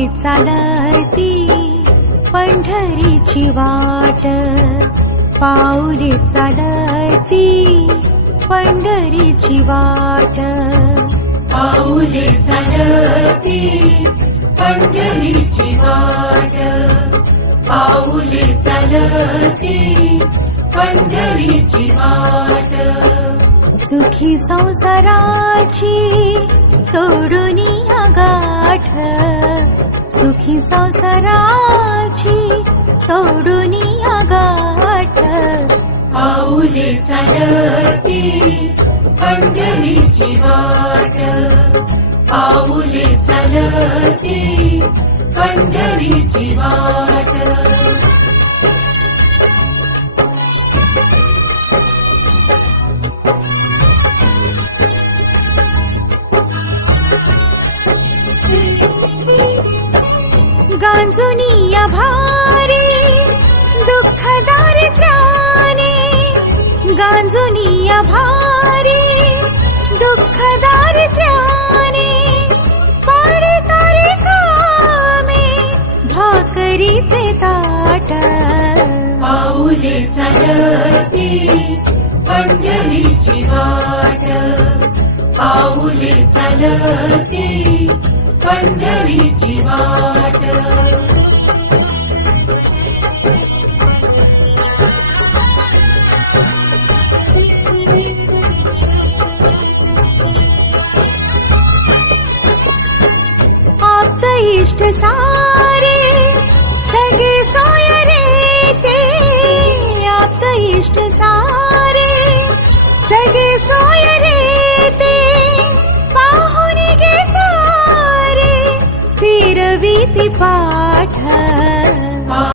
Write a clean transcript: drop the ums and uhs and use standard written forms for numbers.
पाऊले चालती पंढरीची वाट, पाऊले चालती पंढरीची वाट, पाऊले चालती पंढरीची वाट, पाऊले चालती पंढरीची वाट. सुखी संसाराची तोडून गाठ, सुखी संसाराची तोडून गाठ, पाऊले चालती पंढरीची वाट, पाऊले चालती पंढरीची वाट. गांजुनिया भारी दुःख दारिद्र्याने, गांजुनिया भारी दुःख दारिद्र्याने, पाडे तारे कामे भाकरीचे ताट, पाऊले चालती पंढरीची वाट, पाऊले चालती पंढरीची वाट. आप्त इष्ट सारे सगळे सोयरे ते, आप्त इष्ट सारे सगळे सोयरे ते, पाहुणे गे सारे फिरवीती पाठ.